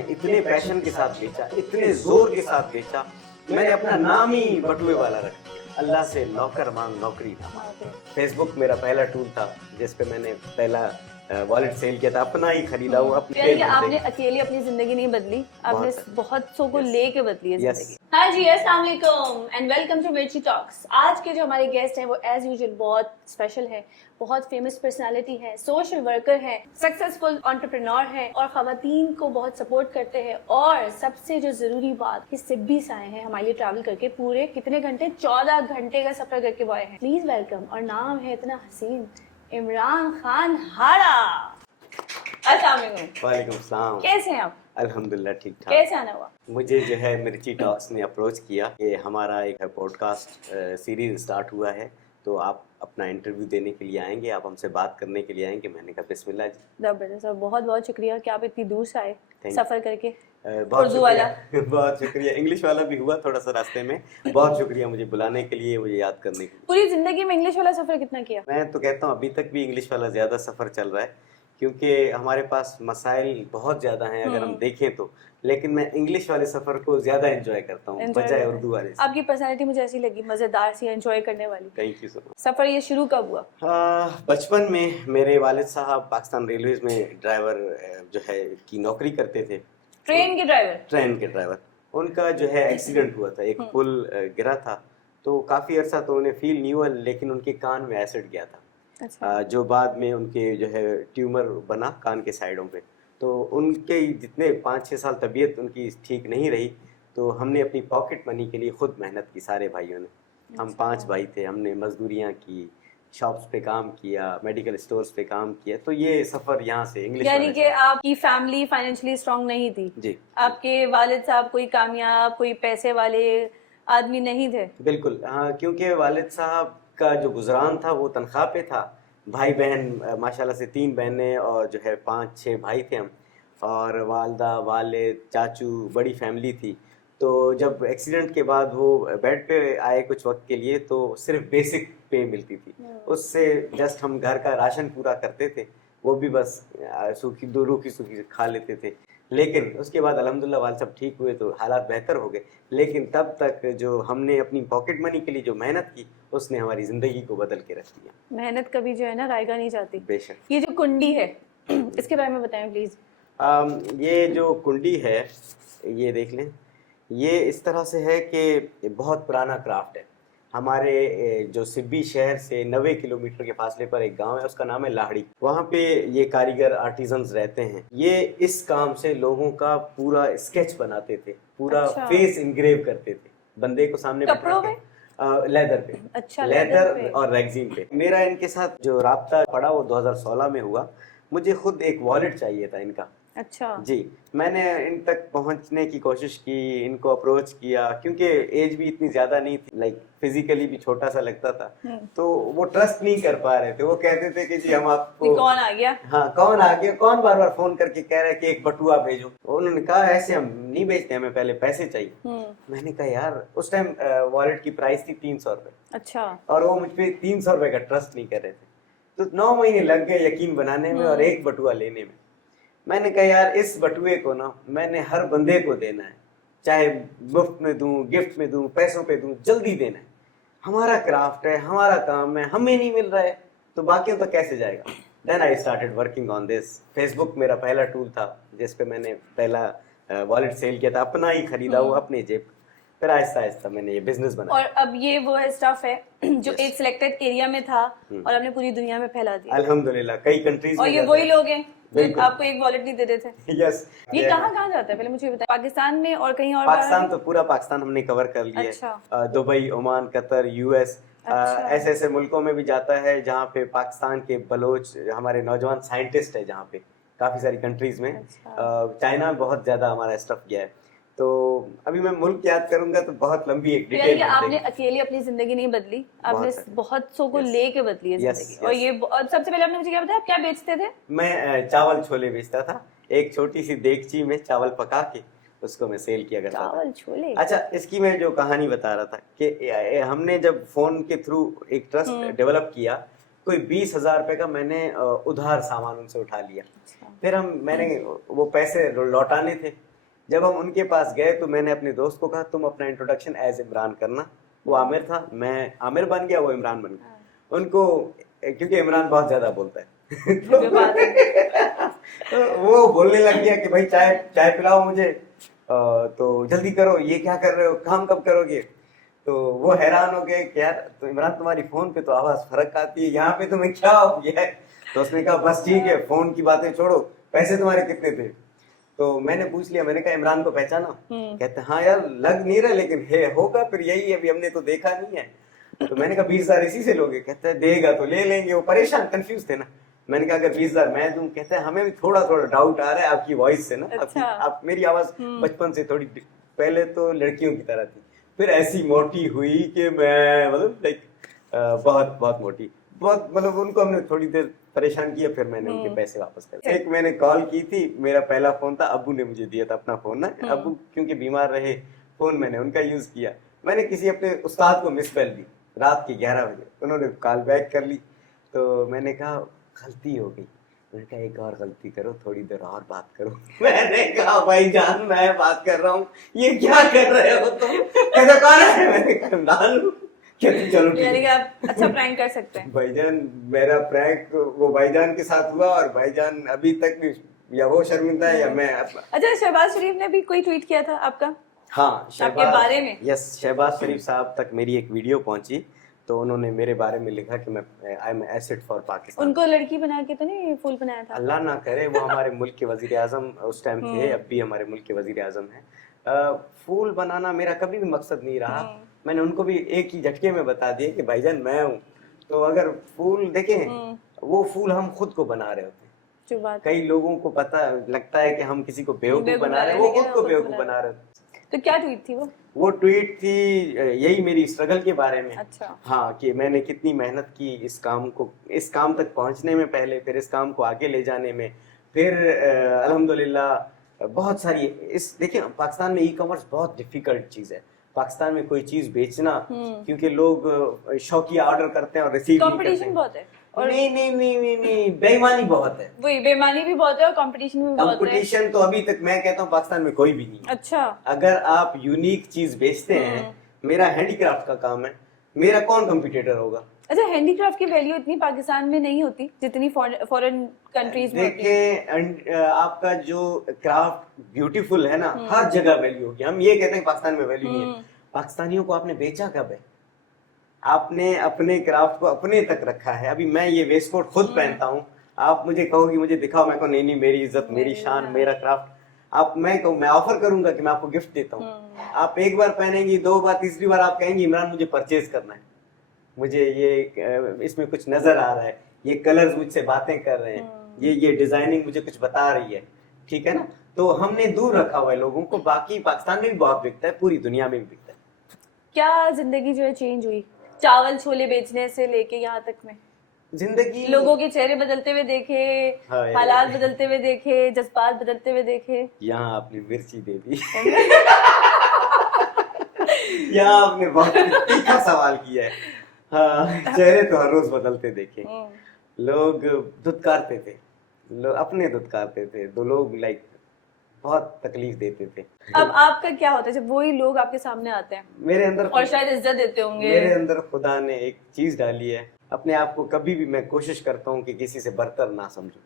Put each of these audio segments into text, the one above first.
मैंने इतने पैशन के साथ बेचा, इतने जोर के साथ बेचा, मैंने अपना नाम ही बटुए वाला रख दिया। अल्लाह से नौकर मांग नौकरी था। फेसबुक मेरा पहला टूल था जिस पे मैंने पहला वॉलेट सेल किया था, अपना ही खरीदा हुआ अपने। यानी कि आपने अकेले अपनी जिंदगी नहीं बदली, आपने बहुत सौ को लेके बदली है जिंदगी। हाँ जी, अस्सलाम वालेकुम एंड वेलकम टू मिर्ची टॉक्स। आज के जो हमारे गेस्ट हैं वो एज यूजुअल बहुत स्पेशल है, बहुत फेमस पर्सनालिटी है, सोशल वर्कर है, सक्सेसफुल एंटरप्रेन्योर है और खवातीन को बहुत सपोर्ट करते हैं। और सबसे जो जरूरी बात कि सिब्बी से आए हैं हमारे लिए ट्रैवल करके, पूरे कितने घंटे, 14 घंटे का सफर करके वो आए हैं। प्लीज वेलकम, और नाम है इतना हसीन, इमरान खान हाड़ा। अस्सलाम वालेकुम। वालेकुम सलाम। कैसे हैं आप? अल्हम्दुलिल्लाह ठीक ठाक। कैसे आना हुआ? मुझे जो है मिर्ची टॉक्स ने अप्रोच किया, ये हमारा एक पॉडकास्ट सीरीज स्टार्ट हुआ है, तो आप अपना इंटरव्यू देने के लिए आएंगे, आप हमसे बात करने के लिए आएंगे। मैंने कहा बिस्मिल्लाह जी। जबरदस्त, और बहुत बहुत शुक्रिया कि आप इतनी दूर से आए Thank सफर करके। बहुत उर्दू वाला बहुत शुक्रिया। इंग्लिश वाला भी हुआ थोड़ा सा रास्ते में। बहुत शुक्रिया मुझे बुलाने के लिए, मुझे याद करने के लिए। पूरी जिंदगी में इंग्लिश वाला सफर कितना किया? मैं तो कहता हूँ अभी तक भी इंग्लिश वाला ज़्यादा सफ़र चल रहा है, क्योंकि हमारे पास मसाइल बहुत ज़्यादा हैं अगर हम देखें तो। लेकिन मैं इंग्लिश वाले सफ़र को ज़्यादा एंजॉय करता हूँ बजाय उर्दू वाले से। आपकी पर्सनालिटी मुझे ऐसी लगी, मजेदार सी, एंजॉय करने वाली। Thank you so much. सफर ये शुरू कब हुआ? बचपन में मेरे वालिद साहब पाकिस्तान रेलवेज में ड्राइवर जो है की नौकरी करते थे। ट्रेन के ड्राइवर? ट्रेन के ड्राइवर। उनका जो है एक्सीडेंट हुआ था, एक पुल गिरा था, तो काफ़ी अर्सा तो उन्हें फील नहीं हुआ, लेकिन उनके कान में एसिड गया था। अच्छा। जो बाद में उनके जो है ट्यूमर बना कान के साइडों पे, तो उनके जितने 5-6 साल तबीयत उनकी ठीक नहीं रही, तो हमने अपनी पॉकेट मनी के लिए खुद मेहनत की, सारे भाइयों ने। हम 5 भाई थे, हमने मजदूरियाँ की, शॉप्स पे काम किया, मेडिकल स्टोर्स पे काम किया। तो ये सफ़र यहाँ से इंग्लिश। यानी कि आपकी फैमिली फाइनेंशियली स्ट्रांग नहीं थी जी। आपके वालिद साहब कोई कामयाब, कोई पैसे वाले आदमी नहीं थे? बिल्कुल, हाँ, क्योंकि वालिद साहब का जो गुजरान था वो तनख्वाह पे था। भाई बहन माशाल्लाह से 3 बहनें और जो है 5-6 भाई थे हम, और वालदा, वालिद, चाचू, बड़ी फैमिली थी। तो जब एक्सीडेंट के बाद वो बेड पे आए कुछ वक्त के लिए, तो सिर्फ बेसिक पे मिलती थी, उससे जस्ट हम घर का राशन पूरा करते थे, वो भी बस सूखी दो रूखी सूखी खा लेते थे। लेकिन उसके बाद अल्हम्दुलिल्लाह वाल सब ठीक हुए तो हालात बेहतर हो गए। लेकिन तब तक जो हमने अपनी पॉकेट मनी के लिए जो मेहनत की, उसने हमारी ज़िंदगी को बदल के रख दिया। मेहनत कभी जो है ना रायगा नहीं जाती। बेशक। ये जो कुंडी है इसके बारे में बताएं प्लीज। ये जो कुंडी है, ये देख लें, ये इस तरह से है कि बहुत पुराना क्राफ्ट है। हमारे जो सिब्बी शहर से 90 किलोमीटर के फासले पर एक गांव है, उसका नाम है लाहड़ी। वहाँ पे ये कारीगर आर्टिजन्स रहते हैं। ये इस काम से लोगों का पूरा स्केच बनाते थे, पूरा फेस इंग्रेव करते थे, बंदे को सामने कपड़ों पे, लेदर पे। अच्छा, लेदर और रेगजीन पे। मेरा इनके साथ जो राब्ता पड़ा वो 2016 में हुआ। मुझे खुद एक वॉलेट चाहिए था इनका। अच्छा जी, मैंने इन तक पहुंचने की कोशिश की, इनको अप्रोच किया, क्योंकि एज भी इतनी ज़्यादा नहीं थी, लाइक फिजिकली भी छोटा सा लगता था, तो वो ट्रस्ट नहीं कर पा रहे थे। वो कहते थे कि जी हम आपको, कौन आ गया, हाँ कौन आ गया, कौन बार बार फोन करके कह रहा है कि एक बटुआ भेजो। उन्होंने कहा ऐसे हम नहीं भेजते, हमें पहले पैसे चाहिए। मैंने कहा यार, उस टाइम वॉलेट की प्राइस थी 300 रुपये। अच्छा। और वो मुझ पर 300 रुपये का ट्रस्ट नहीं कर रहे थे। तो 9 महीने लग गए यकीन बनाने में और एक बटुआ लेने में। मैंने कहा यार, इस बटुए को ना मैंने हर बंदे को देना है, चाहे मुफ्त में दूं, गिफ्ट में दूं, पैसों पे दूं, जल्दी देना है। हमारा क्राफ्ट है, हमारा काम है, हमें नहीं मिल रहा है तो बाकियों तक कैसे जाएगा। Then I started working on this. Facebook मेरा पहला टूल था जिस पे मैंने पहला वॉलेट सेल किया था, अपना ही खरीदा हुआ, अपने जेब। फिर आहिस्ता आहिस्ता मैंने ये बिजनेस बनाया। और अब ये वो स्टफ है जो एक सिलेक्टेड एरिया में था और आपने पूरी दुनिया में फैला दिया। अल्हम्दुलिल्लाह, कई कंट्रीज में। और ये वही लोग हैं जो आपको एक वॉलेट नहीं देते थे? यस। ये कहाँ जाता है पहले मुझे बताएं? पाकिस्तान में और कहीं और? पाकिस्तान तो पूरा पाकिस्तान हमने कवर कर लिया है। अच्छा। दुबई, ओमान, कतर, यूएस, अच्छा। ऐसे ऐसे मुल्कों में भी जाता है जहाँ पे पाकिस्तान के बलोच हमारे नौजवान साइंटिस्ट है, जहाँ पे काफ़ी सारी कंट्रीज में। चाइना में बहुत ज़्यादा हमारा स्टफ गया है। तो अभी मैं मुल्क याद करूंगा तो बहुत लंबी एक डिटेल। यानी आपने अकेले अपनी जिंदगी नहीं बदली, आपने बहुत सौ को लेके बदली है जिंदगी। और ये सबसे पहले आपने मुझे क्या बताया, आप क्या बेचते थे? मैं चावल छोले बेचता था। एक छोटी सी देगची में चावल पका के उसको मैं सेल किया करता था। चावल छोले? अच्छा, इसकी मैं जो कहानी बता रहा था कि हमने जब फोन के थ्रू एक ट्रस्ट डेवलप किया, कोई 20,000 रुपए का मैंने उधार सामान उनसे उठा लिया। फिर मैंने वो पैसे लौटाने थे, जब हम उनके पास गए तो मैंने अपने दोस्त को कहा तुम अपना इंट्रोडक्शन एज इमरान करना। वो आमिर था, मैं आमिर बन गया, वो इमरान बन गया। उनको क्योंकि इमरान बहुत ज्यादा बोलता है तो वो बोलने लग गया कि भाई चाय चाय पिलाओ मुझे, तो जल्दी करो, ये क्या कर रहे हो, काम कब करोगे। तो वो हैरान हो गए कि यार तो इमरान तुम्हारी फोन पे तो आवाज फर्क आती है, यहाँ पे तुम्हें क्या हो गया है। तो उसने कहा बस ठीक है, फोन की बातें छोड़ो, पैसे तुम्हारे कितने थे। तो मैंने पूछ लिया, मैंने कहा इमरान को पहचाना। कहते हाँ यार लग नहीं रहा, लेकिन है होगा फिर यही है, अभी हमने तो देखा नहीं है। तो मैंने कहा 20,000 इसी से लोगे। कहते हैं देगा तो ले लेंगे। वो परेशान कंफ्यूज थे ना। मैंने कहा अगर 20,000 मैं दूं। कहते हैं हमें भी थोड़ा थोड़ा डाउट आ रहा है आपकी वॉइस से ना। अच्छा। आप मेरी आवाज बचपन से थोड़ी पहले तो लड़कियों की तरह थी, फिर ऐसी मोटी हुई कि मैं मतलब लाइक बहुत बहुत मोटी, बहुत मतलब उनको हमने थोड़ी देर परेशान किया, फिर मैंने उनके पैसे वापस कर दिए। एक मैंने कॉल की थी, मेरा पहला फोन था, अब्बू ने मुझे दिया था अपना फोन ना। अब्बू क्योंकि बीमार रहे, फोन मैंने उनका यूज किया। मैंने किसी अपने उस्ताद को मिस कॉल दी रात के 11 बजे, उन्होंने कॉल बैक कर ली। तो मैंने कहा गलती हो गई। मैंने कहा एक और गलती करो, थोड़ी देर और बात करो। मैंने कहा भाईजान मैं बात कर रहा हूँ, ये क्या कर रहे हो तुम। कहते कौन है। मैंने कहा इमरान हूँ। कहते चलो ठीक यानी कि है। आप अच्छा प्रैंक कर सकते हैं। भाईजान मेरा प्रैंक वो भाईजान के साथ हुआ, और भाईजान अभी तक भी या वो शर्मिंदा है या मैं। अच्छा, शहबाज शरीफ ने भी कोई ट्वीट किया था आपका? हाँ, आपके बारे में? यस, शहबाज शरीफ साहब तक मेरी एक वीडियो पहुंची, तो उन्होंने मेरे बारे में लिखा कि मैं I am asset for Pakistan. उनको लड़की बना के तो नहीं फूल बनाया था? अल्लाह ना करे, वो हमारे मुल्क के वजीर आजम उस टाइम थे, अब भी हमारे मुल्क के वजीर आजम है। फूल बनाना मेरा कभी भी मकसद नहीं रहा। मैंने उनको भी एक ही झटके में बता दिया कि भाईजान मैं हूँ। तो अगर फूल देखें, वो फूल हम खुद को बना रहे होते हैं। कई लोगों को पता लगता है कि हम किसी को बेवकूफ बना रहे हैं, वो खुद को बेवकूफ बना रहे हैं। तो क्या ट्वीट थी वो? वो ट्वीट थी यही मेरी स्ट्रगल के बारे में। अच्छा। हाँ, कि मैंने कितनी मेहनत की इस काम तक पहुंचने में, पहले फिर इस काम को आगे ले जाने में, फिर अल्हम्दुलिल्लाह बहुत सारी देखिए पाकिस्तान में ई कॉमर्स बहुत डिफिकल्ट चीज है। पाकिस्तान में कोई चीज बेचना, क्योंकि लोग शौकिया ऑर्डर करते हैं और रिसीव नहीं करते। कंपटीशन बहुत है। और नहीं, बेईमानी बहुत है। वही, बेईमानी भी बहुत है और कंपटीशन भी बहुत है। कंपटीशन तो अभी तक मैं कहता हूँ पाकिस्तान में कोई भी नहीं है। अच्छा। अगर आप यूनिक चीज बेचते हैं, मेरा हैंडीक्राफ्ट का काम है, मेरा कौन कंपटीटर होगा। अच्छा, हैंडीक्राफ्ट की वैल्यू इतनी पाकिस्तान में नहीं होती जितनी फॉरेन कंट्रीज में होती है। देखिए आपका जो क्राफ्ट ब्यूटीफुल है ना, हर जगह वैल्यू होगी। हम ये कहते हैं पाकिस्तान में वैल्यू नहीं है। पाकिस्तानियों को आपने बेचा कब है? आपने अपने क्राफ्ट को अपने तक रखा है। अभी मैं ये वेस्ट कोट खुद पहनता हूँ, आप मुझे कहोगी मुझे दिखाओ, मैं कहूँ नहीं मेरी इज्जत, मेरी शान, मेरा क्राफ्ट। आप मैं ऑफर करूंगा कि मैं आपको गिफ्ट देता हूँ। आप एक बार पहनेंगी, 2 बार, तीसरी बार आप कहेंगी इमरान मुझे परचेज करना है, मुझे ये इसमें कुछ नजर आ रहा है, ये कलर्स मुझसे बातें कर रहे हैं, ये डिजाइनिंग मुझे कुछ बता रही है, ठीक है ना। तो हमने दूर रखा हुआ है लोगों को। बाकी पाकिस्तान में भी बहुत बिकता है, पूरी दुनिया में भी बिकता है। क्या जिंदगी जो है चेंज हुई चावल छोले बेचने से लेके यहाँ तक में? जिंदगी, लोगों के चेहरे बदलते हुए देखे, हालात बदलते हुए देखे, जज्बात बदलते हुए देखे। यहाँ आपने मिर्ची दे दी। यहाँ आपने बहुत तीखा सवाल किया है। हाँ, चेहरे तो हर रोज बदलते देखे। लोग धुतकारते थे, लोग अपने धुतकारते थे, दो लोग लाइक बहुत तकलीफ देते थे। अब आपका क्या होता है जब वही लोग आपके सामने आते हैं? मेरे अंदर, और शायद इज्जत देते होंगे। मेरे अंदर खुदा ने एक चीज डाली है, अपने आप को कभी भी मैं कोशिश करता हूँ कि किसी से बरतर ना समझूं।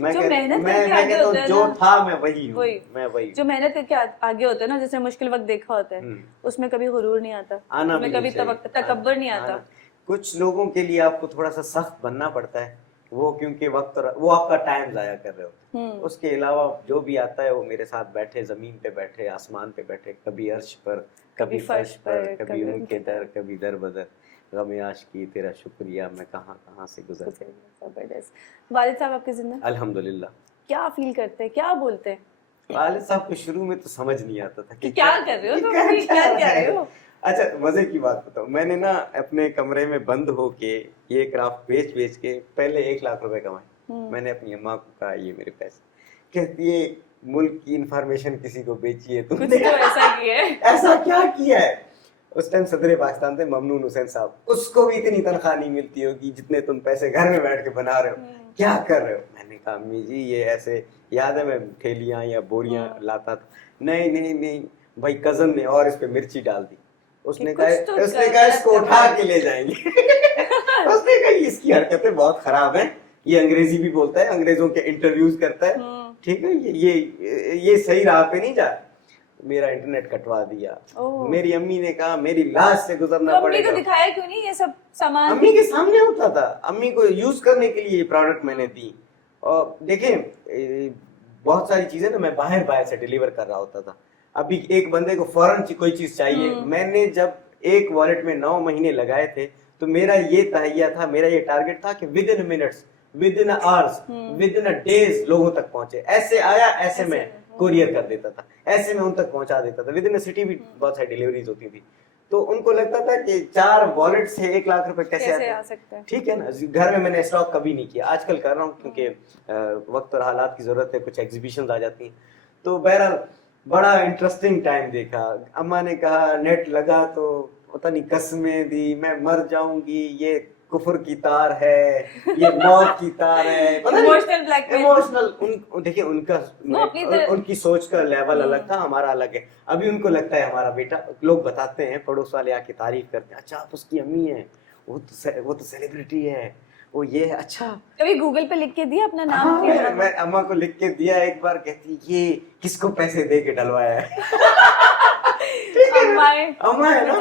मैं कहता हूँ जो था मैं वही हूँ, मैं वही। जो मेहनत करके आगे होता है ना, जिसने मुश्किल वक्त देखा होता है, उसमें कभी गुरूर नहीं आता, उसमें कभी तकब्बुर नहीं आता। कुछ लोगों के लिए आपको थोड़ा सा सख्त बनना पड़ता है, वो क्योंकि वो आपका टाइम जाया कर रहे होते हैं। उसके अलावा जो भी आता है वो मेरे साथ बैठे, जमीन पे बैठे, आसमान पे बैठे, कभी अर्श पर, कभी फर्श पर, कभी उनके दर, कभी दर बदर, गम आशिकी तेरा शुक्रिया मैं कहाँ से गुजर। जबरदस्त। वालिद साहब आपके जिंदा? अल्हम्दुलिल्लाह। क्या फील करते हैं, क्या बोलते हैं? वालिद साहब को शुरू में तो समझ नहीं आता था कि क्या कर रहे हो, क्या कर रहे हो। अच्छा, मजे की बात बताओ, मैंने ना अपने कमरे में बंद होके ये क्राफ्ट बेच के पहले 1 लाख रुपए कमाए। मैंने अपनी अम्मा को कहा ये मेरे पैसे। कहती है मुल्क की इंफॉर्मेशन किसी को बेची है तुमने? कुछ तो ऐसा किया है। ऐसा क्या किया है? उस टाइम सदर पाकिस्तान थे ममनून हुसैन साहब, उसको भी इतनी तनख्वाह नहीं मिलती होगी जितने तुम पैसे घर में बैठ के बना रहे हो, क्या कर रहे हो। मैंने कहा अम्मी जी ये ऐसे, याद है मैं थैलियां या बोरियां लाता था। नहीं नहीं नहीं भाई, कजन ने और इस पे मिर्ची डाल दी। उसने कहा इसको उठा के ले जाएंगे। उसने कहा इसकी हरकतें बहुत खराब हैं, ये अंग्रेजी भी बोलता है, अंग्रेजों के इंटरव्यूज करता है, ठीक है, ये सही राह पे नहीं जा। मेरा इंटरनेट कटवा दिया। मेरी अम्मी ने कहा मेरी लाश से गुजरना पड़ेगा। अम्मी को दिखाया क्यों नहीं ये सब सामान? अम्मी के सामने होता था, अम्मी को यूज करने के लिए ये प्रोडक्ट मैंने दी। और देखें बहुत सारी चीजें ना मैं बाहर से डिलीवर कर रहा होता था। अभी एक बंदे को फौरन कोई चीज चाहिए, मैंने जब एक वॉलेट में 9 महीने लगाए थे तो मेरा ये तहैया था, मेरा ये टारगेट था कि with in minutes, with in hours, with in days लोगों तक पहुंचे। ऐसे आया ऐसे में कुरियर कर देता था, ऐसे में उन तक पहुंचा देता था। विद इन सिटी भी बहुत सारी डिलीवरीज होती थी। तो उनको लगता था कि 4 वॉलेट से 1 लाख रुपए कैसे आ सकते हैं। ठीक है ना, घर में मैंने स्टॉक कभी नहीं किया, आजकल कर रहा हूँ क्योंकि वक्त और हालात की जरूरत है, कुछ एग्जीबिशन आ जाती हैं। तो बहरहाल बड़ा इंटरेस्टिंग टाइम देखा। अम्मा ने कहा नेट लगा तो पता नहीं कसमें दी, मैं मर जाऊंगी, ये कुफर की तार है, ये मौत की तार है, इमोशनल ब्लैकमेल। इमोशनल देखिए उनका उनकी सोच का लेवल अलग था, हमारा अलग है। अभी उनको लगता है हमारा बेटा, लोग बताते हैं पड़ोस वाले आके तारीफ करते हैं, अच्छा आप उसकी अम्मी है, वो तो सेलिब्रिटी है, वो ये है। अच्छा कभी गूगल पे लिख के दिया अपना नाम? मैं अम्मा को लिख के दिया एक बार, कहती ये किसको पैसे दे के डलवाया है। अम्मा है ना,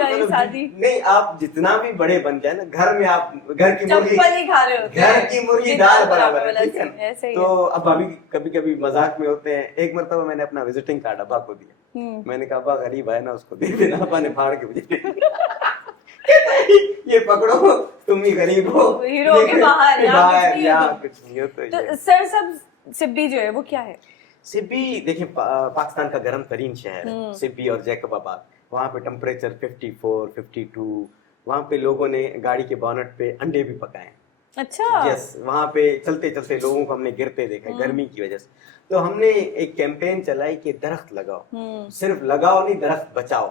नहीं आप जितना भी बड़े बन जाए ना, घर में आप घर की मुर्गी खा रहे होते हैं, घर की मुर्गी दाल बराबर है, ठीक है। तो अब अभी कभी कभी मजाक में होते हैं। एक मरतबा मैंने अपना विजिटिंग कार्ड अब्बा को दिया, मैंने कहा अब्बा गरीब है ना, उसको दे देना। अब्बा ने फाड़ के मुझे ये पकड़ो, तुम ही गरीब हो, हीरो के बाहर यहाँ कुछ नहीं हो। तो सर सब सिब्बी जो है वो क्या है? सिब्बी देखिए पाकिस्तान का गर्म तरीन शहर है सिब्बी और जैकबाबाद। वहाँ पे टेम्परेचर 54, 52। वहाँ पे लोगों ने गाड़ी के बोनट पे अंडे भी पकाए। अच्छा। यस, वहाँ पे चलते चलते लोगों को हमने गिरते देखा गर्मी की वजह से। तो हमने एक कैंपेन चलाई कि दरख्त लगाओ, सिर्फ लगाओ नहीं, दरख्त बचाओ,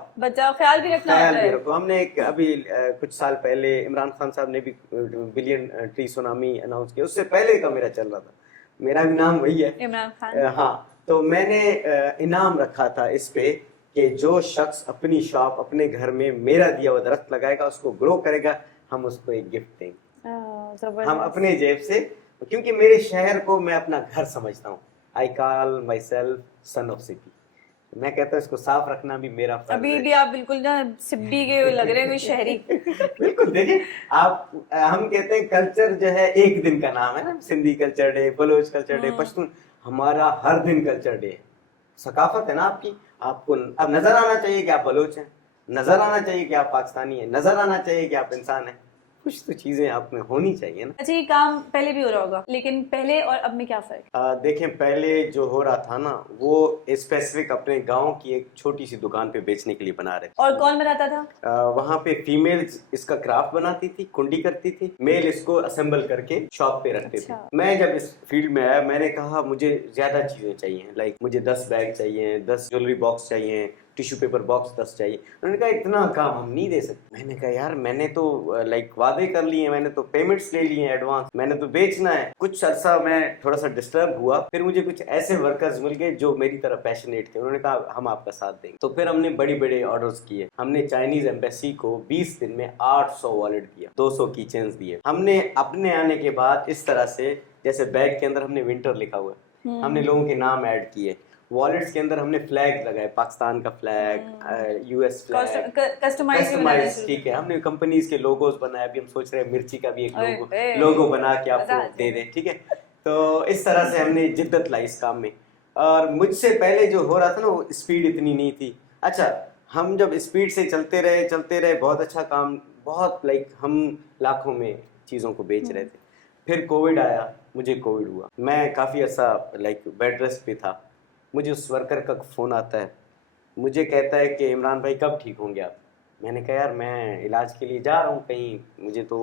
ख्याल भी रखना ख्याल भी रखो। हमने एक अभी कुछ साल पहले इमरान खान साहब ने भी बिलियन ट्री सुनामी अनाउंस किया, उससे पहले का मेरा चल रहा था, मेरा भी नाम वही है इमरान खान। हाँ, तो मैंने इनाम रखा था इस पे कि जो शख्स अपनी शॉप अपने घर में मेरा दिया हुआ दरख्त लगाएगा, उसको ग्रो करेगा, हम उसको एक गिफ्ट देंगे, हम अपने जेब से। क्योंकि मेरे शहर को मैं अपना घर समझता हूँ। I call my self son of city. मैं कहता हूँ इसको साफ रखना भी मेरा फर्ज है। अभी भी आप बिल्कुल ना सिब्बी के लग रहे हैं कोई शहरी। बिल्कुल, देखिए आप हम कहते हैं कल्चर जो है एक दिन का नाम है ना, Sindhi culture day, Baloch culture day, Pashtun, हमारा हर दिन कल्चर डे है। सकाफत है ना आपकी, आपको अब नजर आना चाहिए कि आप बलोच हैं, नजर आना चाहिए कि आप पाकिस्तानी हैं, नजर आना चाहिए कि आप इंसान हैं। कुछ तो चीजें आप में होनी चाहिए ना। अच्छा, ये काम पहले भी हो रहा होगा, लेकिन पहले और अब में क्या फर्क? देखें पहले जो हो रहा था ना, वो स्पेसिफिक अपने गांव की एक छोटी सी दुकान पे बेचने के लिए बना रहे। और कौन बनाता था? वहाँ पे फीमेल इसका क्राफ्ट बनाती थी, कुंडी करती थी, मेल इसको असेंबल करके शॉप पे रखते थे। मैं जब इस फील्ड में आया, मैंने कहा मुझे ज्यादा चीजें चाहिए, लाइक मुझे 10 बैग चाहिए, 10 ज्वेलरी बॉक्स चाहिए, टिश्यू पेपर बॉक्स 10 चाहिए। उन्होंने कहा इतना काम हम नहीं दे सकते। मैंने कहा यार मैंने तो लाइक वादे कर लिए, मैंने तो पेमेंट्स ले लिए एडवांस, मैंने तो बेचना है। कुछ अरसा मैं थोड़ा सा डिस्टर्ब हुआ, फिर मुझे कुछ ऐसे वर्कर्स मिल गए जो मेरी तरह पैशनेट थे। उन्होंने कहा हम आपका साथ देंगे। तो फिर हमने बड़ी बड़े ऑर्डर्स किए। हमने चाइनीज एम्बेसी को 20 दिन में 800 वॉलेट दिया, 200 कीचेन्स दिए। हमने अपने आने के बाद इस तरह से, जैसे बैग के अंदर हमने विंटर लिखा हुआ है, हमने लोगों के नाम ऐड किए। वॉलेट्स के अंदर हमने फ्लैग लगाए, पाकिस्तान का फ्लैग, यूएस फ्लैग, कस्टमाइज, ठीक है। हमने कंपनीज के लोगोस बनाए। अभी हम सोच रहे हैं मिर्ची का भी एक लोगो बना के आपको दे दें, ठीक है। तो इस तरह से हमने जिद्दत लाई इस काम में। और मुझसे पहले जो हो रहा था ना, वो स्पीड इतनी नहीं थी। अच्छा, हम जब स्पीड से चलते रहे, बहुत अच्छा काम, बहुत लाइक हम लाखों में चीज़ों को बेच रहे थे। फिर कोविड आया, मुझे कोविड हुआ, मैं काफ़ी अर्सा लाइक बेड रेस्ट पे था। मुझे उस वर्कर का फ़ोन आता है, मुझे कहता है कि इमरान भाई कब ठीक होंगे आप। मैंने कहा यार मैं इलाज के लिए जा रहा हूँ कहीं, मुझे तो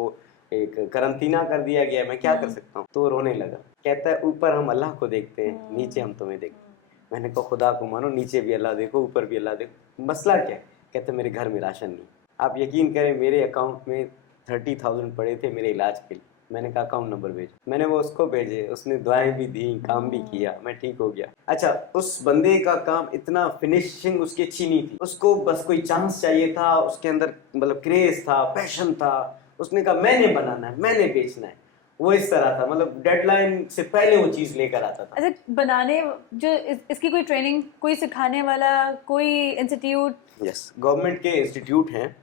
एक करंतना कर दिया गया, मैं क्या कर सकता हूँ। तो रोने लगा, कहता है ऊपर हम अल्लाह को देखते हैं, नीचे हम तुम्हें देखते हैं। मैंने कहा खुदा को मानो, नीचे भी अल्लाह देखो, ऊपर भी अल्लाह देखो, मसला क्या है? कहते मेरे घर में राशन नहीं। आप यकीन करें मेरे अकाउंट में 30,000 पड़े थे मेरे इलाज के लिए। मैंने कहा अकाउंट नंबर भेजो, मैंने वो उसको भेजे, उसने दुआएं भी दी, काम भी किया, मैं ठीक हो गया। अच्छा, उस बंदे का काम इतना फिनिशिंग उसकी अच्छी नहीं थी, उसको बस कोई चांस चाहिए था, उसके अंदर मतलब क्रेज था, पैशन था। उसने कहा मैंने बनाना है, मैंने बेचना है। वो इस तरह था, मतलब डेडलाइन से पहले वो चीज लेकर आता था। अच्छा, बनाने जो इसकी कोई ट्रेनिंग, कोई सिखाने वाला, कोई इंस्टीट्यूट? यस, गवर्नमेंट के इंस्टीट्यूट हैं,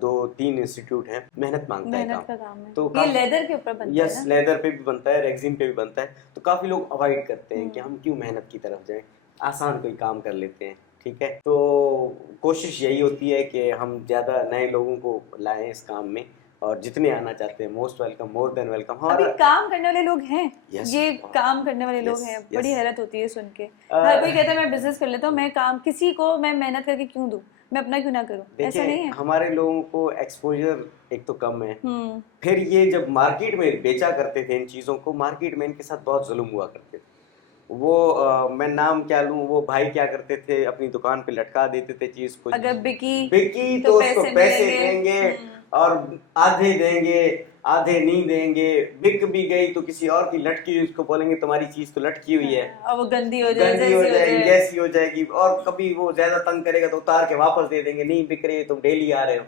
2-3 इंस्टीट्यूट हैं। मेहनत मांगता है मेहनत काम। का काम है। तो ये लेदर के ऊपर बनता है यस, ना? लेदर पे भी बनता है, रेक्सिन पे भी बनता है। तो काफी लोग अवॉइड करते हैं कि हम क्यों मेहनत की तरफ जाएं, आसान कोई काम कर लेते हैं। ठीक है, तो कोशिश यही होती है कि हम ज्यादा नए लोगों को लाएं इस काम में, और जितने आना चाहते हैं most welcome, more than welcome. अभी हमारा काम करने वाले लोग हैं। Yes, ये बहुत। काम करने वाले लोग Yes, हैं। yes. बड़ी हैरत होती है सुन के। हर कोई कहता है मैं बिजनेस कर लेता हूँ, मैं काम किसी को मैं मेहनत करके क्यों दूं, मैं अपना क्यों ना करूं? ऐसा नहीं देखिए, है। हमारे लोगों को एक्सपोजर एक तो कम है, हम्म। फिर ये जब मार्केट में बेचा करते थे इन चीज़ों को, मार्केट में इनके साथ बहुत जुल्म हुआ करते थे। वो मैं नाम क्या लूं, वो भाई क्या करते थे, अपनी दुकान पे लटका देते थे चीज को। अगर बिकी बिकी तो तो उसको पैसे मिलेंगे। देंगे, और आधे देंगे, आधे नहीं देंगे। बिक भी गई तो किसी और की लटकी हुई, उसको बोलेंगे तुम्हारी चीज तो लटकी हुई है, और वो गंदी हो जाए, गंदी हो जैसी जाएगी, जैसी हो जाएगी। और कभी वो ज्यादा तंग करेगा तो उतार के वापस दे देंगे, नहीं बिक रही, तुम डेली आ रहे हो।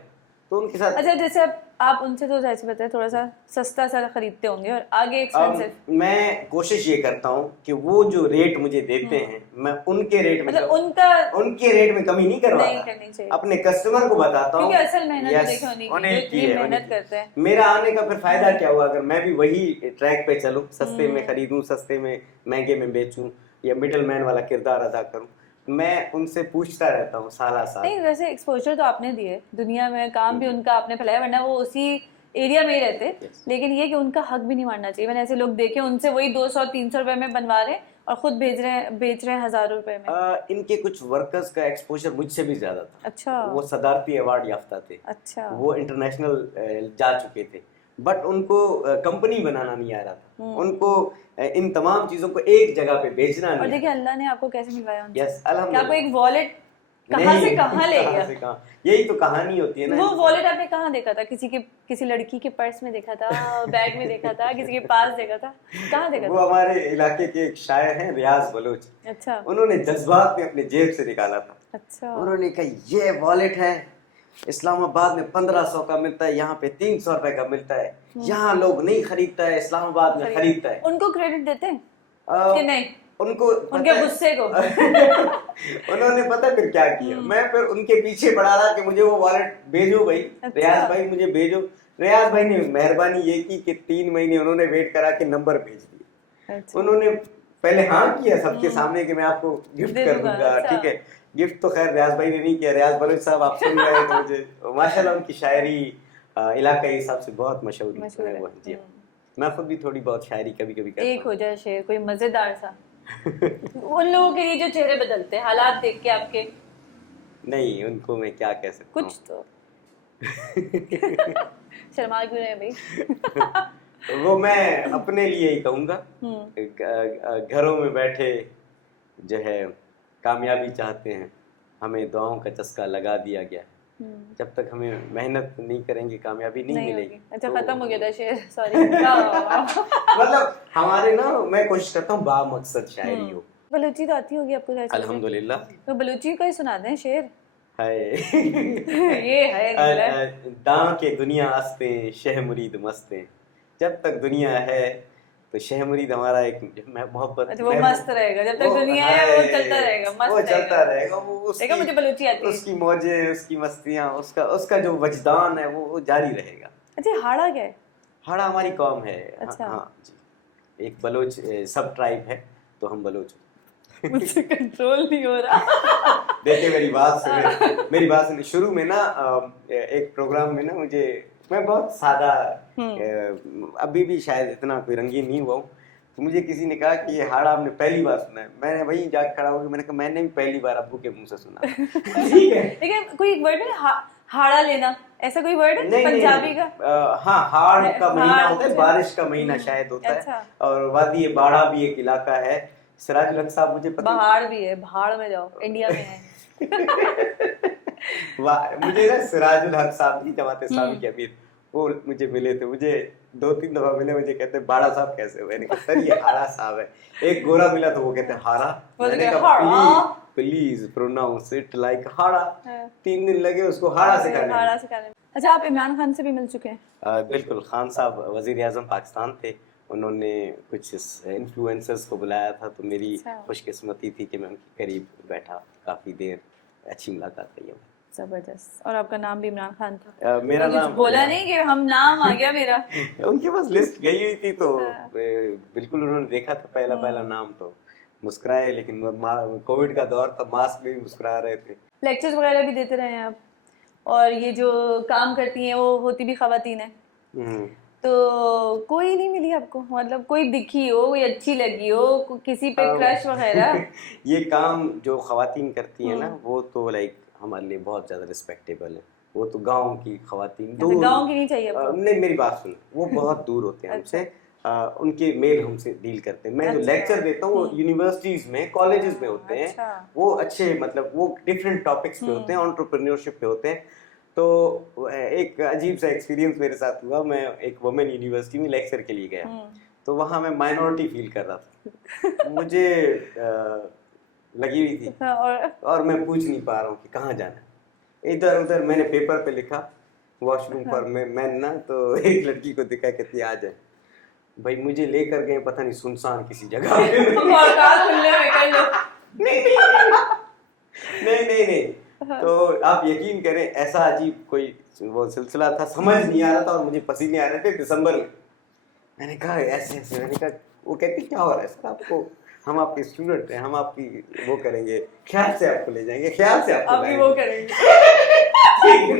तो उनके साथ अच्छा, जैसे आप उनसे तो जैसे बताए थोड़ा सा सस्ता सा खरीदते होंगे और आगे अब एक्सपेंसिव। मैं कोशिश ये करता हूँ कि वो जो रेट मुझे देते हैं, मैं उनके रेट में मतलब उनके रेट में कमी नहीं नहीं करवाता, करनी चाहिए, अपने कस्टमर को बताता हूँ। क्योंकि असल मेहनत तो यस, देखो उन्हीं की, उन्हें जो की इतनी है, मेहनत उन्हें की। करते हैं। मेरा आने का फिर फायदा क्या हुआ अगर मैं भी वही ट्रैक पे चलूं, सस्ते में खरीदूं, सस्ते में महंगे में बेचूं, या मिडिल मैन वाला किरदार अदा करूं। मैं उनसे पूछता रहता हूँ साला साल। नहीं, वैसे एक्सपोजर तो आपने दिए, दुनिया में काम भी उनका आपने फैलाया, वरना वो उसी एरिया में ही रहते। लेकिन ये कि उनका हक भी नहीं मानना चाहिए। मैंने ऐसे लोग देखे, उनसे वही 200-300 रुपए में बनवा रहे हैं और खुद बेच रहे हैं हजारों रुपए में। इनके कुछ वर्कर्स का एक्सपोजर मुझसे भी ज्यादा था। अच्छा। वो सदारती अवार्ड याफ्ता थे। अच्छा। वो इंटरनेशनल जा चुके थे, बट उनको कंपनी बनाना नहीं आ रहा था। उनको इन तमाम चीजों को एक जगह पे बेचना नहीं। और देखिए अल्लाह ने आपको कैसे मिलवाया उनसे। यस, आपको अल्हम्दुलिल्लाह। एक वॉलेट कहाँ से कहाँ ले गया। यही तो कहानी होती है ना। वो वॉलेट आपने कहाँ देखा था? किसी लड़की के पर्स में देखा था, बैग में देखा था, किसी के पास देखा था, कहाँ देखा वो था? हमारे इलाके के एक शायर हैं, रियाज बलोच। अच्छा। उन्होंने जज्बात में अपने जेब से निकाला था। अच्छा। उन्होंने कहा ये वॉलेट है, इस्लामाबाद में 1500 का मिलता है, यहाँ पे 300 रुपए का मिलता है, यहाँ लोग नहीं खरीदता है, इस्लामाबाद में खरीदता है। उनको क्रेडिट देते हैं कि नहीं? उनको उनके गुस्से को उन्होंने पता फिर क्या किया, मैं फिर उनके पीछे पड़ा रहा कि मुझे वो वॉलेट भेजो भाई। अच्छा। रियाज भाई मुझे भेजो। रियाज भाई ने मेहरबानी ये की कि 3 महीने उन्होंने वेट करा के नंबर भेज दिए। अच्छा। उन्होंने पहले हाँ किया सबके सामने कि मैं आपको गिफ्ट कर दूंगा। अच्छा। ठीक है, गिफ्ट तो खैर रियाज भाई ने नहीं किया। रियाज बलोच साहब आप सुन रहे हैं तो मुझे माशाल्लाह उनकी शायरी इलाके हिसाब से बहुत मशहूर है वो। जी, मैं खुद भी थोड़ी बहुत शायरी कभी कभी करता हूं। एक हो जाए शेर कोई मजेदार सा उन लोगों के लिए जो चेहरे बदलते हैं हालात देख के आपके। नहीं, उनको मैं क्या कह सकता हूँ, कुछ तो शर्मा क्यों रहे भाई वो मैं अपने लिए ही कहूँगा। घरों में बैठे जो है कामयाबी चाहते हैं, हमें दुआओं का चस्का लगा दिया गया। जब तक हमें मेहनत नहीं करेंगे कामयाबी नहीं मिलेगी। अच्छा, खत्म हो गया था शेर, सॉरी। मतलब हमारे ना, मैं कोशिश करता हूँ बा मकसद शायरी हो। बलूची तो आती होगी आपको? अल्हम्दुलिल्लाह। तो बलूची का ही सुना दें शेर। है ये है दां के दुनिया हंसते शह मुरीद मस्ते, जब तक दुनिया है तो शह मुरीद हमारा एक मोहब्बत, वो मस्त रहेगा जब तक दुनिया है, वो चलता रहेगा, मस्त वो चलता रहेगा। वो देखा, मुझे बलूची आती है। उसकी मौजे, उसकी मस्तियां, उसका जो वजदान है वो जारी रहेगा। अच्छा, हाड़ा क्या है? हाड़ा हमारी कौम है। अच्छा। हाँ जी, एक बलोच सब ट्राइब है, तो हम बलोच। मुझसे कंट्रोल नहीं हो रहा। देखिए मेरी बात सुनिए। शुरू में ना एक प्रोग्राम में ना मैं बहुत सादा, अभी भी शायद इतना कोई रंगीन नहीं हुआ हूँ, तो मुझे किसी ने कहा कि ये हाड़ा आपने पहली बार सुना है। मैंने वहीं जाकर खड़ा होकर मैंने कहा मैंने भी पहली बार अब्बू के मुंह से सुना। ठीक है, लेकिन कोई एक वर्ड है हाड़ा लेना, ऐसा कोई वर्ड है पंजाबी का? हाँ, हाड़ का महीना होता है, बारिश का महीना शायद होता है। और वादी बाड़ा भी एक इलाका है। सिराजुल हक साहब मुझे पता, पहाड़ भी है, पहाड़ में जाओ, इंडिया में है। मुझे ना सिराजुल हक साहब की जमात इस्लामी के अमीर वो मुझे मिले थे, मुझे 2-3 दफा मिले, मुझे कहते बाड़ा साहब कैसे हो? मैंने कहा सर ये हाड़ा साहब है। एक गोरा मिला तो वो कहते हाड़ा, मैंने कहा प्लीज प्रोनाउंस इट लाइक हाड़ा। 3 दिन लगे उसको हाड़ा सिखाने में। अच्छा, आप इमरान खान से भी मिल चुके हैं? बिल्कुल, खान साहब वजीर आजम पाकिस्तान थे, उन्होंने कुछ इन्फ्लुएंसर्स को बुलाया था, तो मेरी खुशकिस्मती थी कि मैं उनके करीब बैठा काफ़ी देर, अच्छी मुलाकात रही है। जबरदस्त। और आपका नाम भी इमरान खान था? मेरा नाम बोला नहीं कि हम नाम आ गया मेरा। उनके पास लिस्ट गई हुई थी, तो बिल्कुल उन्होंने देखा था पहला नाम, तो मुस्कुराए, लेकिन कोविड का दौर था, मास्क में भी मुस्कुरा रहे थे। लेक्चर्स वगैरह भी देते रहे हैं आप, और ये जो काम करती हैं वो होती भी खवातीन है, तो कोई नहीं मिली आपको? मतलब कोई दिखी हो, कोई अच्छी लगी हो, किसी पे क्रश वगैरह? ये काम जो खवातीन करती है ना, वो तो लाइक हमारे लिए बहुत ज्यादा रिस्पेक्टेबल है। वो तो गांव की खवातीन, दूर गांव की नहीं चाहिए आपको? नहीं, मेरी बात सुन, वो बहुत दूर होते हैं हमसे। उनके मेल हमसे डील करते हैं। मैं जो लेक्चर देता हूँ वो यूनिवर्सिटीज में, कॉलेजेस में होते हैं। वो अच्छे, मतलब वो डिफरेंट टॉपिक्स पे होते हैं, एंटरप्रेन्योरशिप पे होते हैं। तो एक अजीब सा एक्सपीरियंस मेरे साथ हुआ। मैं एक वुमेन यूनिवर्सिटी में लेक्चर के लिए गया, तो वहाँ मैं माइनॉरिटी फील कर रहा था, मुझे लगी हुई थी, और मैं पूछ नहीं पा रहा हूँ कि कहाँ जाना है। इधर उधर मैंने पेपर पे लिखा वॉशरूम पर मैं ना, तो एक लड़की को दिखा, कहती आ जाए। भाई मुझे लेकर गए पता नहीं सुनसान किसी जगह नहीं, तो आप यकीन करें, ऐसा अजीब कोई वो सिलसिला था, समझ नहीं आ रहा था, और मुझे पसीने आ रहे थे दिसंबर में। मैंने कहा ऐसे, मैंने कहा, वो कहती क्या हो रहा है सर आपको? हम आपके स्टूडेंट हैं, हम आपकी वो करेंगे, ख्याल से आपको ले जाएंगे, ख्याल से आपको वो करेंगे।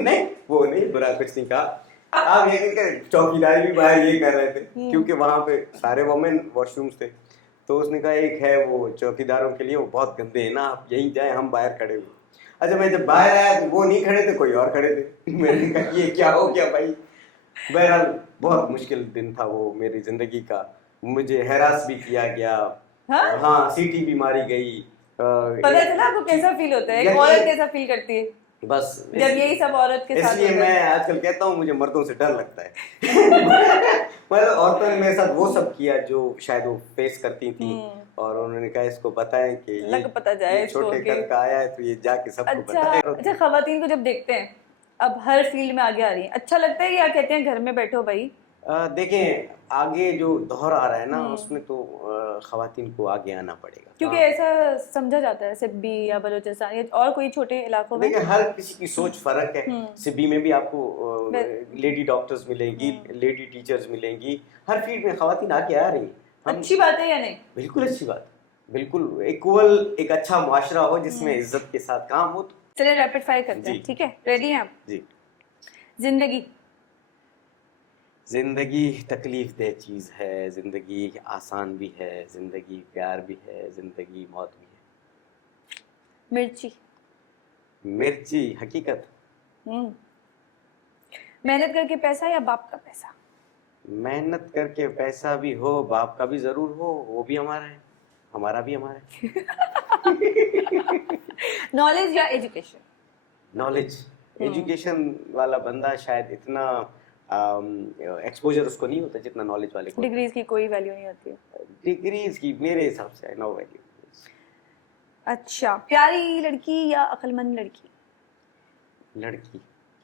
नहीं, वो नहीं, बुरा कुछ नहीं कहा। आप ये कहकर चौकीदारी भी बाहर ये कर रहे थे, क्योंकि वहां पे सारे वुमेन वॉशरूम्स थे, तो उसने कहा एक है वो चौकीदारों के लिए, वो बहुत गंदे हैं ना, आप यहीं जाए, हम बाहर खड़े हुए। अच्छा, मैं जब बाहर आया तो वो नहीं खड़े थे, कोई और खड़े थे। मैंने कहा ये क्या हो गया भाई? बहरहाल बहुत मुश्किल दिन था वो मेरी जिंदगी का। मुझे हैरास भी किया गया, हाँ, सीटी भी मारी गई। पता चला आपको कैसा फील होता है? एक औरत कैसा फील करती है बस जब यही सब औरत के साथ? इसलिए मैं आजकल कहता हूँ मुझे मर्दों से डर लगता है। मतलब औरतों ने मेरे साथ वो सब किया जो शायद वो फेस करती थी, और उन्होंने कहा इसको बताएं कि ये पता जाए छोटे घर का आया है, तो ये जाके सबको बताए। अच्छा, खवातीन को जब देखते हैं, अब हर फील्ड में आगे आ रही है, अच्छा लगता है, या कहते हैं घर में बैठो भाई? देखें, आगे जो दौर आ रहा है ना, उसमें तो खवातीन को आगे आना पड़ेगा, क्योंकि ऐसा समझा जाता है सिब्बी या बलूचिस्तान या और कोई छोटे इलाकों में। देखिए, हर किसी की सोच फर्क है। सिब्बी में भी आपको लेडी डॉक्टर्स मिलेंगी, लेडी टीचर्स मिलेंगी, हर फील्ड में खवातीन आगे आ रही हैं। अच्छी बात है या नहीं? बिल्कुल अच्छी बात, बिल्कुल इक्वल, एक अच्छा मुआशरा हो जिसमें इज्जत के साथ काम हो। चलिए रैपिड फायर करते हैं, ठीक है? रेडी हैं आप? जी। जिंदगी तकलीफ दह चीज़ है, जिंदगी आसान भी है, जिंदगी प्यार भी है, जिंदगी मौत भी है। मिर्ची हकीकत। मेहनत करके पैसा या बाप का पैसा? मेहनत करके पैसा भी हो, बाप का भी जरूर हो, वो भी हमारा है, हमारा भी हमारा है। नॉलेज या एजुकेशन? नॉलेज। एजुकेशन वाला बंदा शायद इतना एक्सपोजर उसको नहीं होता जितना नॉलेज वाले को। डिग्रीज की कोई वैल्यू नहीं होती है? डिग्रीज की मेरे हिसाब से नो वैल्यू। अच्छा, प्यारी लड़की या अक्लमंद लड़की? लड़की।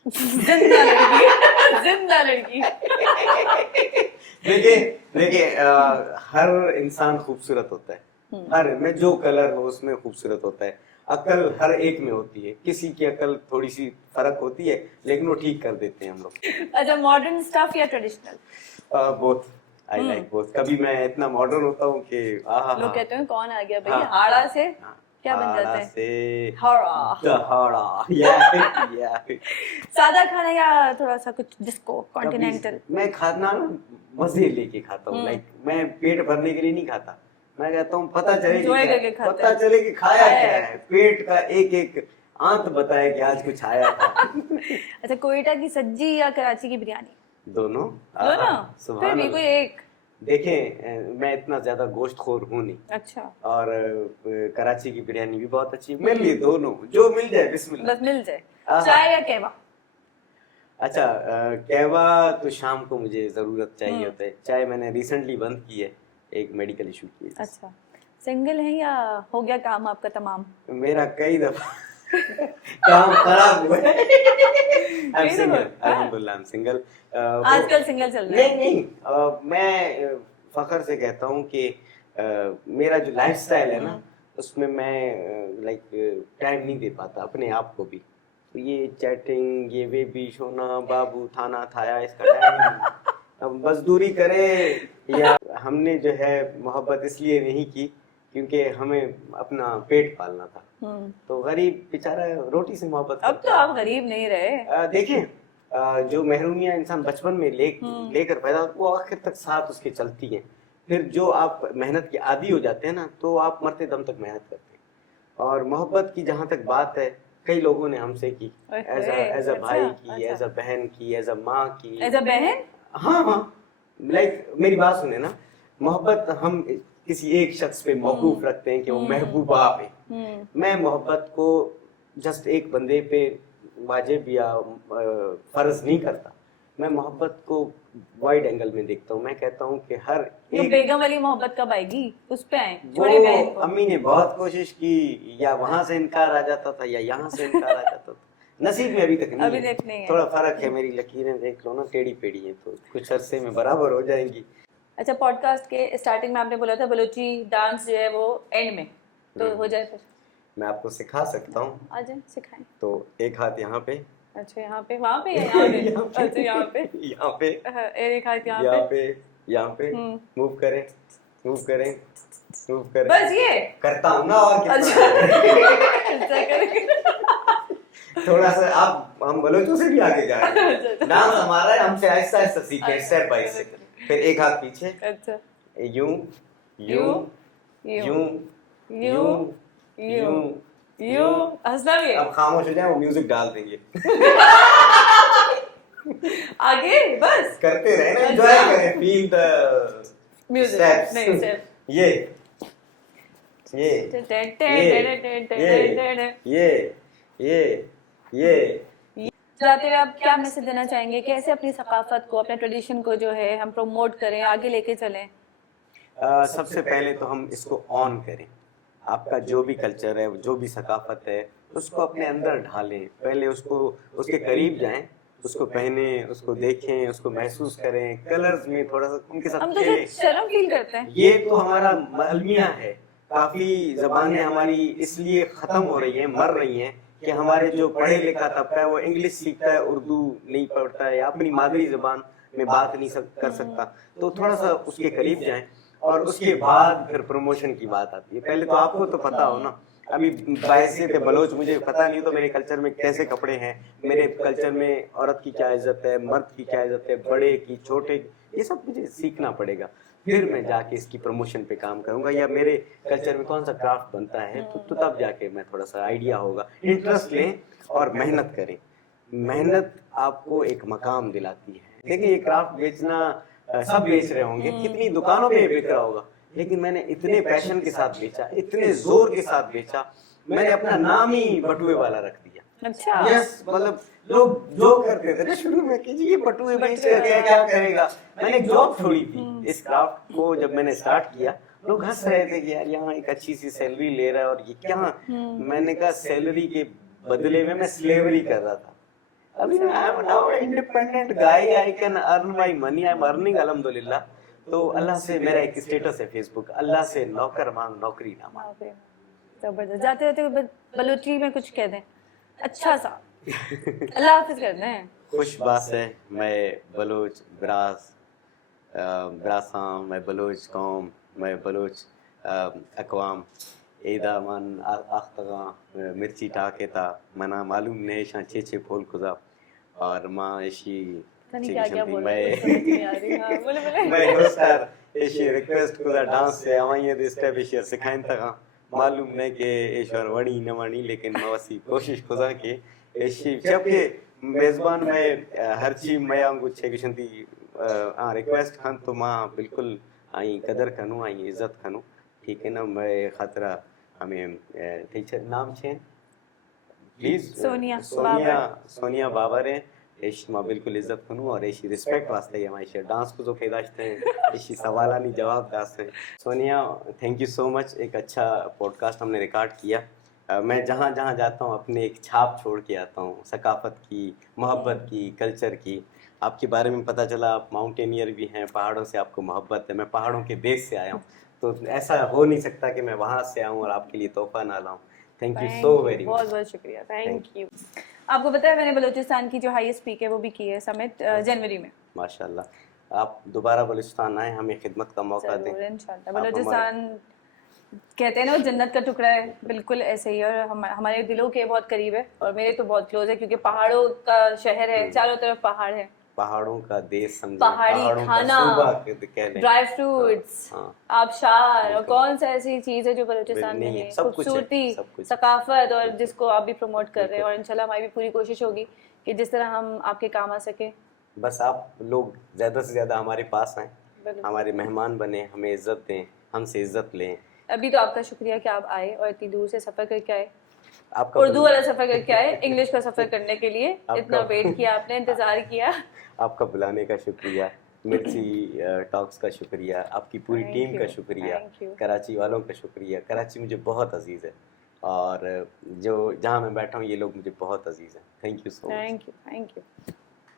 जिंदा लड़की। जिंदा लड़की। देखिए हर इंसान खूबसूरत होता है, हर में जो कलर हो उसमें खूबसूरत होता है। अकल हर एक में होती है, किसी की अकल थोड़ी सी फर्क होती है, लेकिन वो ठीक कर देते हैं हम लोग। अच्छा, मॉडर्न स्टफ या traditional? Both, I like both. कभी मैं इतना मॉडर्न होता हूँ कि लोग कहते हैं कौन आ गया भाई, हाड़ा से क्या बन जाता है? सादा खाना या थोड़ा सा कुछ डिस्को कॉन्टिनेंटल? मैं खाना मजे लेके खाता हूँ, लाइक मैं पेट भरने के लिए नहीं खाता। मैं कहता हूँ पता चले कि खाया क्या है, पेट का एक एक आंत बताए कि आज कुछ आया था। अच्छा, कोयटा की सब्जी या कराची की बिरयानी? दोनों। फिर भी कोई एक? देखें मैं इतना ज्यादा गोश्तखोर हूँ नहीं। अच्छा। और कराची की बिरयानी भी बहुत अच्छी है मेरे लिए, दोनों जो मिल जाए बिस्मिल्लाह। बस मिल जाए। चाय या कहवा? अच्छा, कहवा तो शाम को मुझे जरूरत चाहिए होता है, चाय मैंने रिसेंटली बंद की है एक मेडिकल इशू की वजह से। अच्छा, सिंगल है या हो गया काम आपका तमाम? मेरा कई दफा काम खराब हुआ है। I'm single, अल्हम्दुलिल्लाह I'm single। आजकल सिंगल चल रहा है? नहीं, मैं फखर से कहता हूँ कि मेरा जो लाइफस्टाइल है ना उसमें मैं लाइक टाइम नहीं दे पाता अपने आप को भी। तो ये चैटिंग, ये बेबी सोना बाबू थाना थाया, इसका टाइम नहीं। अब मजदूरी करे या हमने जो है मोहब्बत इसलिए नहीं की क्योंकि हमें अपना पेट पालना था। तो गरीब बेचारा रोटी से मोहब्बत अब तो आप गरीब नहीं रहे। देखें जो महरूमियां इंसान बचपन में लेकर पैदा वो आखिर तक साथ उसके चलती हैं। फिर जो आप मेहनत के आदी हो जाते हैं ना तो आप मरते दम तक मेहनत करते हैं। और मोहब्बत की जहाँ तक बात है कई लोगों ने हमसे की, एज अ भाई की, एज अ बहन की, एज अ माँ की। एज अ बहन? हाँ, लाइक मेरी बात सुने ना, मोहब्बत हम किसी एक शख्स पे मौकूफ रखते हैं कि वो महबूबा पे। मैं मोहब्बत को जस्ट एक बंदे पे वाजिब या फर्ज नहीं करता, मैं मोहब्बत को वाइड एंगल में देखता हूँ। मैं कहता हूँ कि हर तो एक बेगम वाली मोहब्बत कब आएगी, उस पे आए वो छोड़े बहन को। अम्मी ने बहुत कोशिश की, या वहां से इनकार आ जाता था या यहाँ से इनकार आ जाता था। नसीब में अभी तक नहीं है। थोड़ा फर्क है, मेरी लकीरें देख लो ना टेढ़ी पेढ़ी है, तो कुछ अरसे में बराबर हो जाएंगी। अच्छा, पॉडकास्ट के स्टार्टिंग में आपने बोला था बलोची डांस जो है वो एंड में, तो हो जाए फिर? मैं आपको सिखा सकता हूँ। आ जाए, सिखाएं। तो एक हाथ यहाँ पे। अच्छा, यहाँ पे, वहाँ पे या यहाँ पे? अच्छा, यहाँ पे, यहाँ पे, एक हाथ यहाँ पे, यहाँ पे मूव करें, मूव करें, मूव करें। बस ये करता हूँ ना, और कितना थोड़ा सा आप हम बलोचों से भी आगे जा रहे हैं। डांस हमारा है, हमसे आहिस्ता आहिस्ता सीखे, स्टेप बाय स्टेप। फिर एक हाथ पीछे। अच्छा, यूं यूं यूं यूं यूं यूं। हंसना भी है। अब खामोश हो जाए, वो म्यूजिक डाल देंगे। आगे बस करते रहे ना, एंजॉय करें, फील द म्यूजिक। स्टेप्स। नहीं, स्टेप ये जाते हुए आप क्या मैसेज देना चाहेंगे? कैसे अपनी सकाफत को, अपने ट्रेडिशन को जो है हम प्रमोट करें, आगे लेके चलें? सबसे पहले तो हम इसको ऑन करें। आपका जो भी कल्चर है, जो भी सकाफत है, उसको अपने अंदर ढालें। पहले उसको उसके करीब जाएं, उसको पहने, उसको देखें, उसको महसूस करें, कलर्स में थोड़ा सा उनके साथ हम तो शर्म फील करते हैं। ये तो हमारा अलमिया है। काफी जबानें हमारी इसलिए खत्म हो रही हैं, मर रही हैं कि हमारे जो पढ़े लिखा तबका है वो इंग्लिश सीखता है, उर्दू नहीं पढ़ता है, या अपनी मादरी जबान में बात नहीं कर सकता। तो थोड़ा सा उसके करीब जाएं, और उसके बाद फिर प्रमोशन की बात आती है। पहले तो आपको तो पता हो ना, अभी बायसे थे बलोच, मुझे पता नहीं तो मेरे कल्चर में कैसे कपड़े हैं, मेरे कल्चर में औरत की क्या इज्जत है, मर्द की क्या इज्जत है, बड़े की, छोटे की, ये सब मुझे सीखना पड़ेगा। फिर मैं जाके इसकी प्रमोशन पे काम करूंगा, या मेरे कल्चर में कौन सा क्राफ्ट बनता है, तो तब जाके मैं थोड़ा सा आइडिया होगा। इंटरेस्ट लें और मेहनत करें। मेहनत आपको एक मकाम दिलाती है। देखिए, ये क्राफ्ट बेचना सब बेच रहे होंगे, कितनी दुकानों पे बिक रहा होगा, लेकिन मैंने इतने पैशन के साथ बेचा, इतने जोर के साथ बेचा, मैंने अपना नाम ही बटुए वाला रख दिया। अच्छा। यस, मतलब लोग जो करते थे ना शुरू में कि ये बटुए बेच के क्या करेगा, मैंने एक जॉब छोड़ी थी। इस क्राफ्ट को जब मैंने स्टार्ट किया, लोग हंस रहे थे कि यार यहाँ एक अच्छी सी सैलरी ले रहा है और ये क्या। मैंने कहा सैलरी के बदले में मैं स्लेवरी कर रहा था। अभी I am now independent guy, I can earn my money, I am earning अल्हम्दुलिल्लाह। तो अल्लाह से मेरा एक स्टेटस है फेसबुक, अल्लाह से नौकर मांग नौकरी ना मांग। जबरदस्त। जाते जाते बलूची में कुछ कह दें अच्छा सा, अल्लाह हाफिज कर दें। खुश बात है, मैं बलोच ब्रासां, मैं बलोच कौम, मैं बलोच अकवाम एदा मन आख्तगा मिर्ची टाके था मना मालूम ने शां छे फूल खुदा और माँ ऐसी मैं होस्टर ऐसी रिक्वेस्ट खुदा डांस से आवाज़ दे स्टेप ऐसी सिखाइन तक मालूम नहीं कि ईश्वर वड़ी न वड़ी, लेकिन मवसी कोशिश खुदा के ऐसी जबकि मेज़बान में हर चीज मैं आंगू छे किशन दी रिक्वेस्ट खान तो माँ बिल्कुल आई कदर करूँ, आई इज्जत करूँ, ठीक है ना। मैं खतरा हमें टीचर नाम छे प्लीज सोनिया बाबर है। एश मां बिल्कुल इज्जत करूँ और एशी रिस्पेक्ट वास्ते ये हमारे डांस को जो पेदाश्ते हैं एशी सवाल नहीं जवाब दास हैं। Sonia thank you so much, एक अच्छा पॉडकास्ट हमने रिकॉर्ड किया। मैं जहाँ जहाँ जाता हूँ अपने एक छाप छोड़ के आता हूँ, सकाफत की, मोहब्बत की, कल्चर की। आपके बारे में पता चला आप माउंटेनियर भी हैं, पहाड़ों से आपको मोहब्बत है। मैं पहाड़ों के देश से आया हूँ, तो ऐसा हो नहीं सकता कि मैं वहाँ से आऊँ और आपके लिए तोहफा ना लाऊं। Thank you so very much, बहुत बहुत शुक्रिया, थैंक यू। आपको पता है मैंने बलूचिस्तान की जो हाईएस्ट पीक है वो भी की है समिट जनवरी में। माशाल्लाह, आप दोबारा बलूचिस्तान आए, हमें खिदमत का मौका दें इंशाल्लाह। बलूचिस्तान कहते हैं ना वो जन्नत का टुकड़ा है, बिल्कुल ऐसे ही, और हमारे दिलों के बहुत करीब है और मेरे तो बहुत क्लोज है क्योंकि पहाड़ों का शहर है, चारों तरफ पहाड़ है, पहाड़ों का देश समझे, पहाड़ी खाना, ड्राई फ्रूट्स, आबशार, और कौन सा ऐसी चीज है जो बलूचिस्तान में नहीं, खूबसूरती, सकाफत, और जिसको आप भी प्रमोट कर रहे हैं। और इंशाल्लाह हमारी भी पूरी कोशिश होगी कि जिस तरह हम आपके काम आ सके। बस आप लोग ज्यादा से ज्यादा हमारे पास आए, हमारे मेहमान बने, हमें इज्जत दें, हमसे इज्जत लें। अभी तो आपका शुक्रिया कि आप आए और इतनी दूर से सफर करके आए, आपका उर्दू वाला सफर करके आए, इंग्लिश का सफर करने के लिए इतना वेट किया आपने, इंतजार किया। आपका बुलाने का शुक्रिया, मिर्ची टॉक्स का शुक्रिया, आपकी पूरी टीम का शुक्रिया, कराची वालों का शुक्रिया। कराची मुझे बहुत अजीज़ है और जो जहाँ मैं बैठा हूँ ये लोग मुझे बहुत अजीज़ हैं। Thank you so much. Thank you.